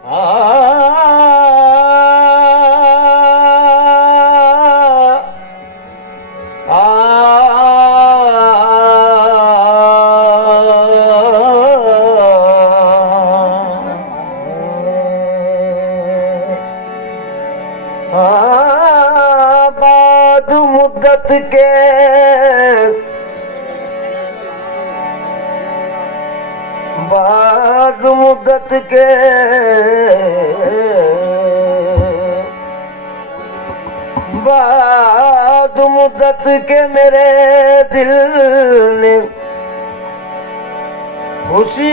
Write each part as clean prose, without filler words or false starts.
बाद मुद्दत के बाद मुद्दत के बाद मुद्दत के मेरे दिल ने खुशी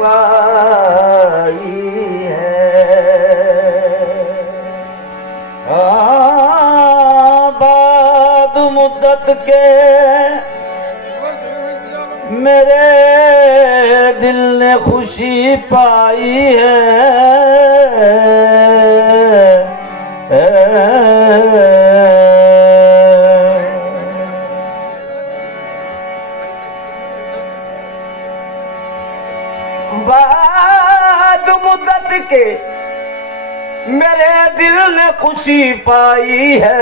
पाई है। बाद मुद्दत के मेरे दिल ने खुशी पाई है। बाद मुद्दत के मेरे दिल ने खुशी पाई है।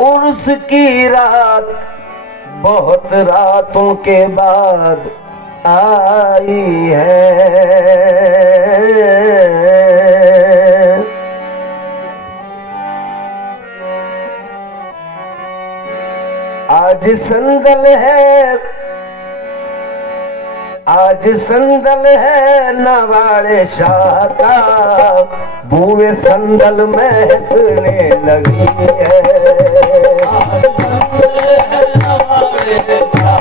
उर्स की रात बहुत रातों के बाद आई है। आज संदल है, आज संदल है नवाड़े शाह का, बूए संदल महकने लगी है।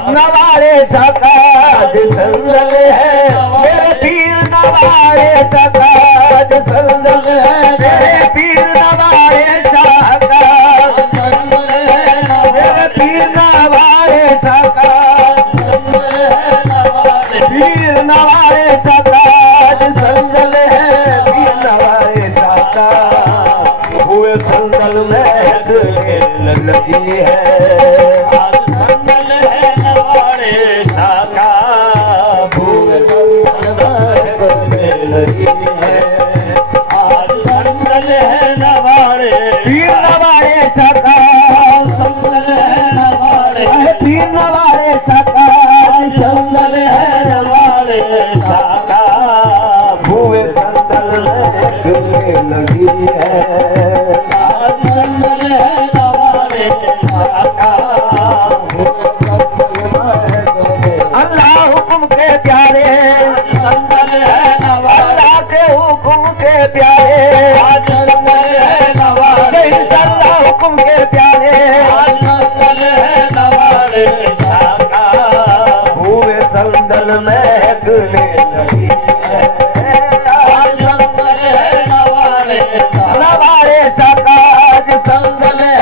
नवाड़े शाह का आज संदल है, मेरे पीर नवाड़े शाह का आज संदल है। मेरे पीर नवाड़े शाह का, मेरे पीर नवाड़े शाह का, पीर नवाड़े शाह का आज संदल है। पीर नवाड़े शाह का हुए संदल महकने लगी है। आज संदल है नवाड़े शाह का, हुए संदल लगी है। आज संदल है नवाड़े, पीर नवाड़े शाह का संदल है नवाड़े, पीर नवाड़े शाह का संदल है नवाड़े शाह का, हुए संदल महकने लगी है। आज संदल है नवाड़े शाह का, अल्लाह हुक्म के प्यारे, संदल है अल्लाह के हुक्म के प्यारे। आज संदल है नवाड़े, इंशाअल्लाह हुक्म के प्यारे। आज संदल है नवाड़े शाह का, हुए संदल महकने लगी है। आज संदल है नवाड़े, नवाड़े शाह का आज संदल है।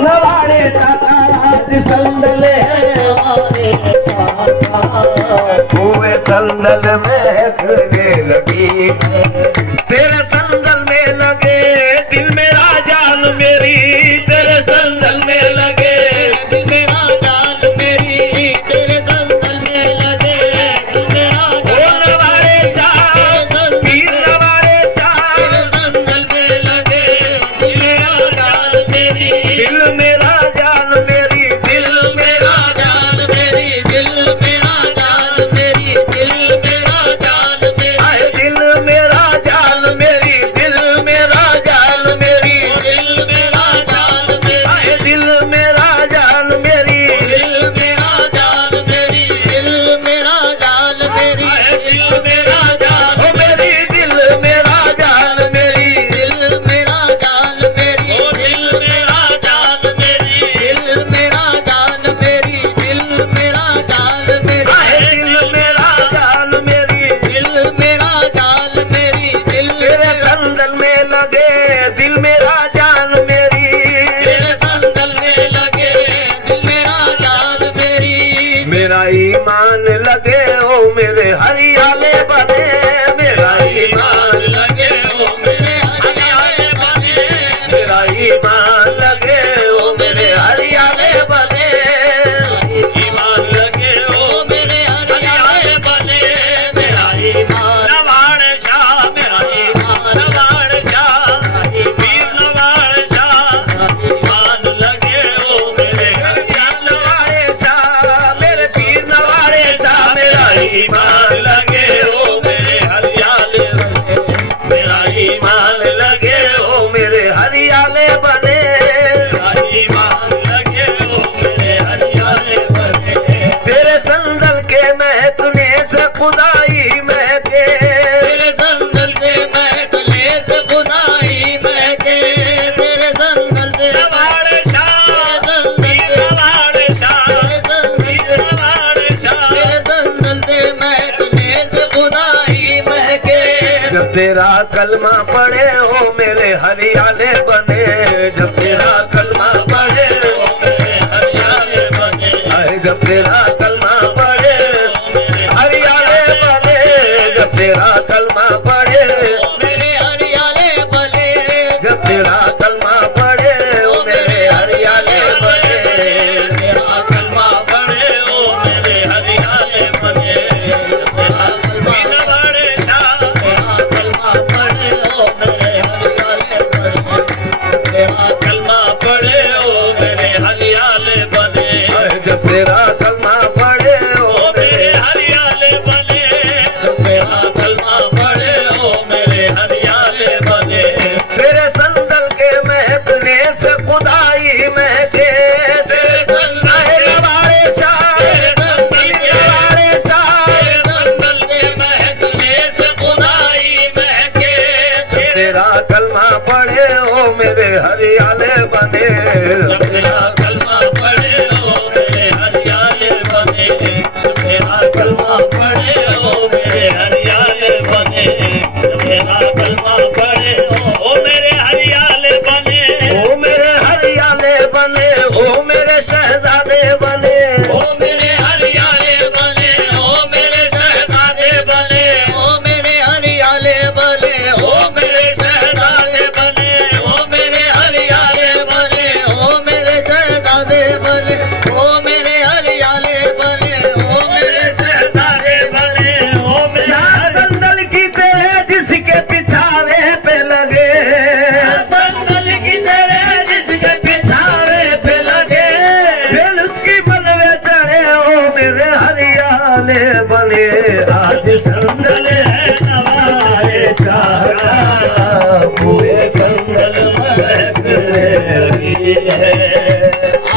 नवाड़े शाह का आज संदल है। हुए संदल महकने लगी है। तेरे संदल में लगे दिल मेरा जान मेरी, तेरे संदल में लगे दिल मेरा जान मेरी, तेरे संदल में लगे दिल मेरा जान। नवाड़े शाह, पीर नवाड़े शाह, तेरे संदल में लगे दिल मेरा जान मेरी, दिल मेरा जान मेरी, दिल मेरा जान मेरी, दिल मेरा जान मेरी, दिल मेरा जान मेरी, आए दिल मेरा जान मेरी, दिल मेरा जान मेरी, दिल मेरा जान मेरी, आए दिल मेरा जान मेरी, दिल मेरा जान मेरी, दिल मेरा जान मेरी, आए दिल मेरा जान मेरी, दिल मेरा जान मेरी, दिल मेरा जान मेरी, दिल मेरा जान मेरी, दिल मेरा जान मेरी, दिल मेरा जान मेरी, आए दिल मेरा जान मेरी, दिल मेरा जान मेरी, दिल तेरे संदल में लगे दिल मेरा जान मेरी, तेरे संदल में लगे दिल मेरा जान मेरी। मेरा ईमान लगे ओ मेरे हरियाले बने, मेरा ईमान लगे ओ मेरे हरियाले बने, मेरा ईमान लगे ओ मेरे हरियाले बने। ईमान तेरा कलमा पढ़े हो मेरे हरियाले बने, जब तेरा कलमा पढ़े हो मेरे हरियाले बने, जब तेरा कलमा पढ़े हरियाले बने, जब तेरा कलमा पढ़े मेरे हरियाले बने, जब तेरा कलमा पढ़े हो मेरे हरियाले बने, तेरा कलमा पढ़े हो मेरे हरियाले बने, तेरा कलमा पढ़े शाह, तेरा कलमा पढ़े हो मेरे हरियाले बने, तेरा कलमा पढ़े हो मेरे हरियाले बने, जब तेरा कलमा पढ़े हो मेरे हरियाले बने, जब तेरा कलमा पढ़े हो मेरे हरियाले बने, तेरे संदल के महकने से खुदाई महके, तेरे संदल नवारे शाह, तेरे संदल नवारे शाह, तेरे संदल के महकने से खुदाई महके, तेरा कलमा पढ़े हो मेरे हरियाले बने, जब तेरा कलमा पढ़े हो मेरे हरियाले बने, जब तेरा कलमा पढ़े हो मेरे हरियाले बने, जब तेरा कलमा पढ़े हो मेरे हरियाले बने, ओ मेरे हरियाले बने, ओ मेरे शहजादे बने, ओ मेरे हरियाले बने, ओ मेरे शहजादे बने, ओ मेरे हरियाले बने, ओ मेरे शहजादे बने, ओ मेरे हरियाले बने, ओ मेरे शहजादे बने, ओ मेरे हरियाले बने, ओ मेरे शहजादे बने, ओ मेरे संदल की तेरे जिसके पिछावे पे लगे, संदल की तेरे जिसके पिछावे पे लगे, फिर उसकी बनवे चढ़े हो मेरे हरियाले बने, आज संदल है नवारे शाह, पूरे संदल महकने लगी है,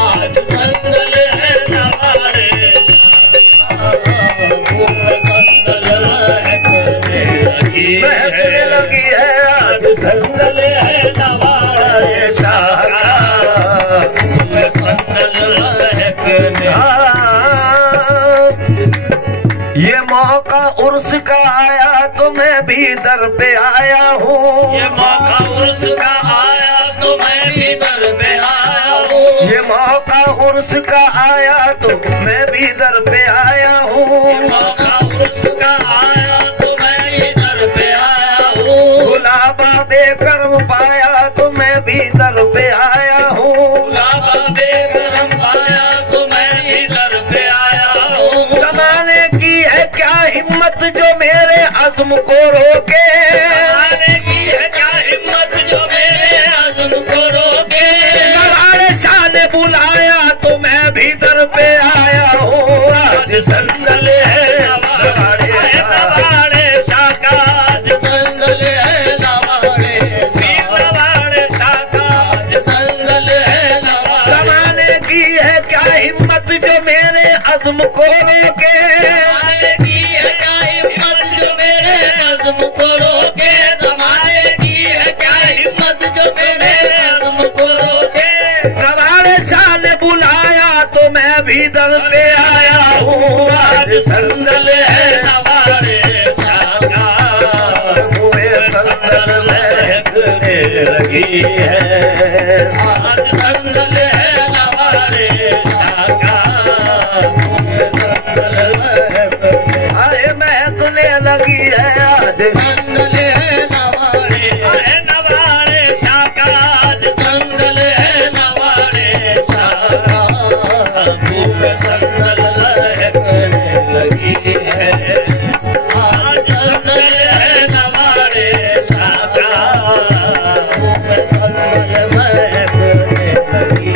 आज संदल है नवारे शाह, पूरे संदल महकने लगी है, आज संदल है नवारे शाह, पूरे संदल महकने। ये मौका उर्स का आया तो मैं भी दर पे आया हूँ, ये मौका उर्स का आया तो मैं भी दर पे आया हूँ, ये मौका उर्स का आया तो मैं भी दर पे आया हूँ, मौका उर्स का आया तो मैं भी दर पे आया हूँ, गुलाबा बेकरम पाया तो मैं भी दर पे आया हूँ, गुलाबा बेकरम पाया तो मैं भी दर पे आया हूँ, जमाने की है क्या हिम्मत जो मेरे अज़्म को रोके, जमाने की है क्या हिम्मत जो मेरे अज़्म को रोके, नवारे शाह ने बुलाया तो मैं भी दर पे आया हूँ, आज संदल है नवारे शाह का, आज संदल है नवारे शाह का, आज संदल है नवारे, जमाने की है क्या हिम्मत जो मेरे अज़्म को रोके, जमाने की है क्या हिम्मत जो मेरे अज़्म को रोके, जमाने की है क्या हिम्मत जो मेरे अज़्म को रोके, नवारे शाह ने बुलाया तो मैं भी दर पे आया हूँ, आज संदल है नवारे शाह का, पूरे संदल महकने लगी है, आज संदल है नवारे शाह का, पूरे संदल महकने लगी है, आज संदल है नवारे शाह का, आज संदल है नवारे शाह का, पूरे संदल महकने लगी है, आज संदल है नवारे शाह का, पूरे संदल महकने लगी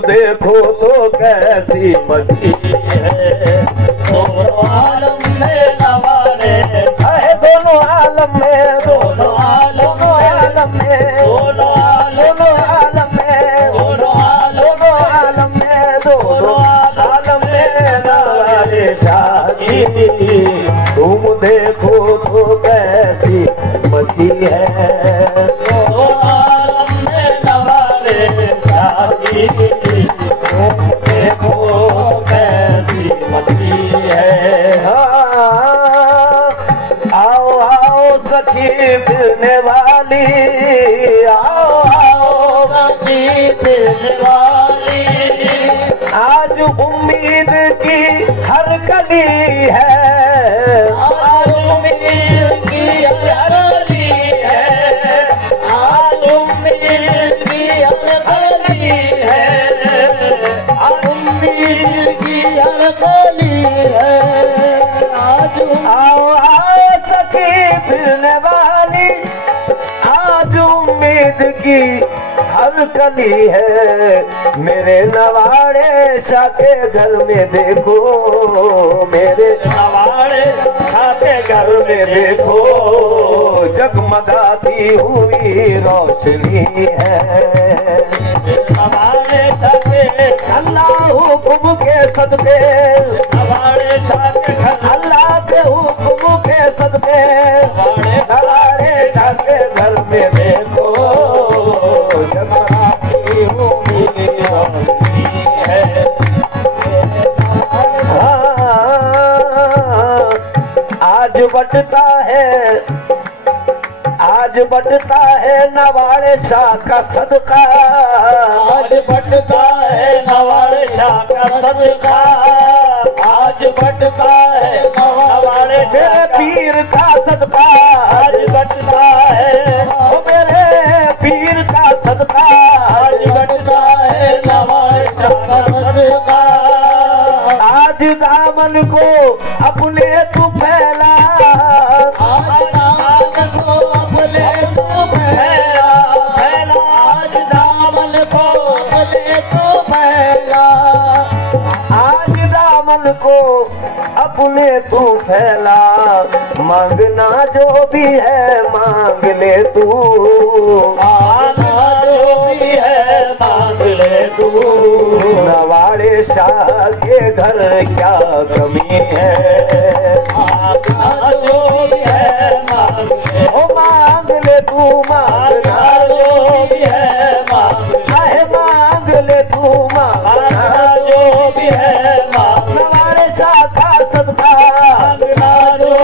देखो तो कैसी मछली है। दोनों आलम में नवारे है दोनों आलम में, दोनों आलम में, दोनों आलम में, दोनों आलम में, दोनों आलम में नवारे शादी। तुम देखो तो कैसी मछली है। दोनों आलम में नवारे शादी। तुम देखो कैसी मछली है। हाँ, आओ आओ सखी फिरने वाली, आओ आओ सखी दिल वाली। आज उम्मीद की हर कली है। आज उम्मीद की हरकली है। आज उम्मीद की हरकली है। आज उम्मीद की हरकली है। आज आओ आओ सखी फिरने वाली, आज उम्मीद की हर कली है। मेरे नवाड़े शाह के घर में देखो, मेरे नवाड़े शाह के घर में देखो, जगमगाती हुई रोशनी है। हमारे सके अल्लाह हुक्म के सदके, हमारे साथ घर अल्लाह के हुक्म के सदके, नवाड़े शाह के घर में देखो, जगमगाती हुई रोशनी है। आज बटता है, आज बटता है नवाड़े शाह का सदका। आज बटता है नवारे शाह का सदका। आज बटता है नवारे मेरे पीर का सदका, आज बटता है ओ मेरे पीर का सदका। आज बटता है नवारे शाह का सदका। आज दामन को अपने तू फैला, आज दामन को अपने तो फैला। आज दामन को अपने तो फैला। आज दामन को अपने तू फैला। मांगना जो भी है मांग ले तू, मांगना जो भी है मांग ले तू। नवाड़े शाह के घर क्या कमी है। मांगना जो भी है मांग ले। ओ मांग ले तू, मांगना मांगना जो भी है मांग ले। चाहे मांग ले तू, मांगना जो भी है मांग ले। नवाड़े शाह का सदका, मांगना जो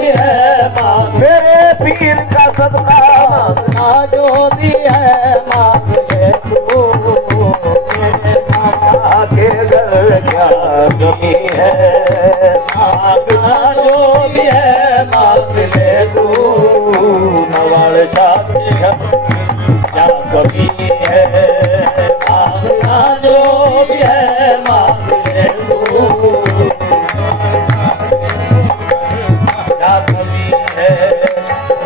भी है मांग ले। मेरे पीर का सदका। मांगना जो भी है मांग ले तू। मेरे शाह के घर क्या कमी है। मांगना जो भी है मांग ले तू। नवाड़े शाह के घर क्या कमी है। मांगना जो भी है मांग ले तू। क्या कमी है।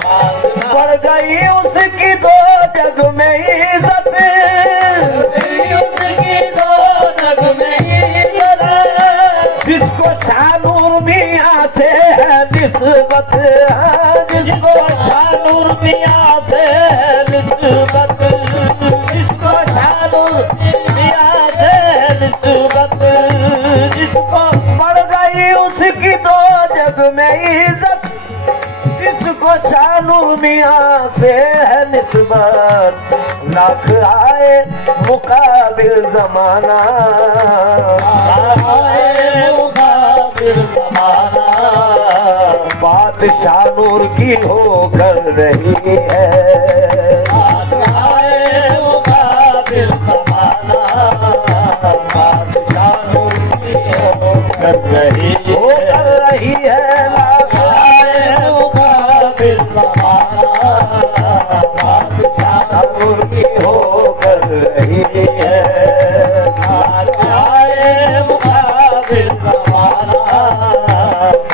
मांगना बढ़ गई उसकी दो जग में इज्जत, उसकी दो नग में इज्जत। जिसको शानूर मियाँ से है निस्बत, जिसको शानूर मियाँ से है निस्बत। जिसको शानूर मियाँ से है निस्बत। जिसको बढ़ गई उसकी दो जग में इज्जत, जिसको शानूर मियाँ से है निस्बत। लाख आए मुकाबिल जमाना, आए मुकाबिल ज़माना। बादशाह नूर की होकर रही है। आए मुकाबिल ज़माना। बादशाह नूर की कर रही होकर रही है। लाख आए मुकाबिल ज़माना। बादशाह नूर की होकर रही है। आए मुकाबिल ज़माना।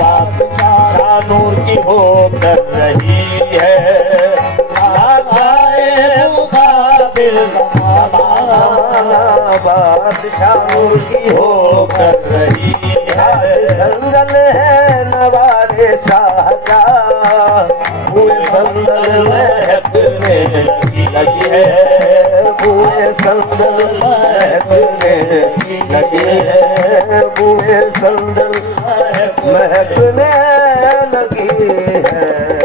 बादशाह नूर की होकर रही है। आए मुकाबिल ज़माना। बादशाहों की हो कर रही है। संदल है नवारे शाहजा, हुए संदल महकने लगी है, हुए संदल महकने लगी है, हुए संदल महकने लगी है।